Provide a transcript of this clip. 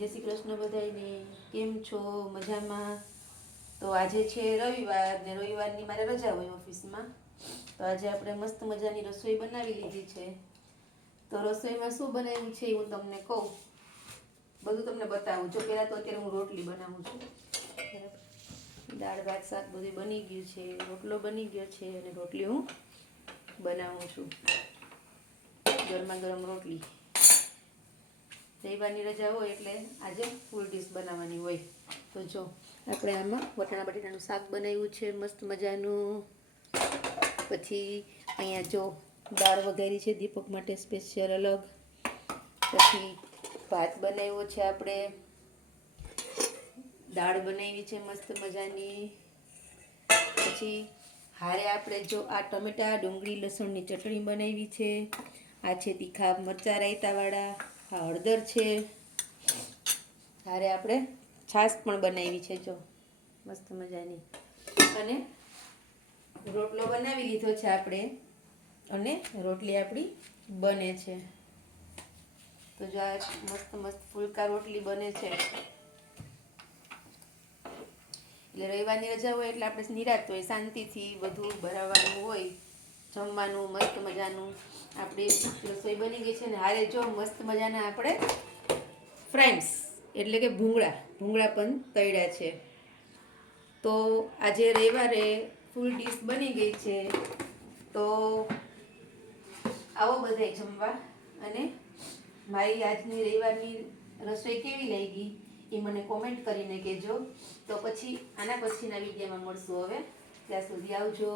જય શ્રી કૃષ્ણ બધાને. કેમ છો? મજામાં? તો આજે છે રવિવાર ને રવિવારની મારે રજા હોય ઓફિસમાં, તો આજે આપણે મસ્ત મજાની રસોઈ બનાવી લીધી છે. તો રસોઈમાં શું બનાવ્યું છે એ હું તમને કહું, બધું તમને બતાવું. જો પહેલાં તો અત્યારે હું રોટલી બનાવું છું. દાળ ભાત શાક બધું બની ગયું છે, રોટલો બની ગયો છે અને રોટલી હું બનાવું છું. ગરમા ગરમ રોટલી. રવિવારની રજા હોય એટલે આજે ફૂલ ડીશ બનાવવાની હોય. તો જો આપણે આમાં વટાણા બટેટાનું શાક બનાવ્યું છે મસ્ત મજાનું. પછી અહીંયા જો દાળ વઘારી છે દીપક માટે સ્પેશિયલ અલગ. પછી ભાત બનાવ્યો છે, આપણે દાળ બનાવી છે મસ્ત મજાની. પછી હારે આપણે જો આ ટમેટા ડુંગળી લસણની ચટણી બનાવી છે. આ છે તીખા મરચાં રાયતાવાળા. આ હળદર છે. હારે આપણે છાશ પણ બનાવી છે જો મસ્ત મજાની. અને રોટલો બનાવી લીધો છે આપણે, અને રોટલી આપણી બને છે. તો જો આ મસ્ત મસ્ત ફુલકા રોટલી બને છે. એટલે રવિવારની રજા હોય એટલે આપણે નિરાંત હોય, શાંતિથી બધું બનાવવાનું હોય, જમવાનું મસ્ત મજાનું. આપણી રસોઈ બની ગઈ છે ને હારે જો મસ્ત મજાના આપણે ફ્રેન્ડ્સ એટલે કે ભૂંગળા પણ તળ્યા છે. તો આજે રવિવારે ફૂલ ડીશ બની ગઈ છે. તો આવો બધાય જમવા, અને મારી આજની રવિવારની રસોઈ કેવી લાગી એ મને કોમેન્ટ કરીને કહેજો. તો પછી આના પછીના વિડીયોમાં મળશું હવે. ત્યાં સુધી આવજો.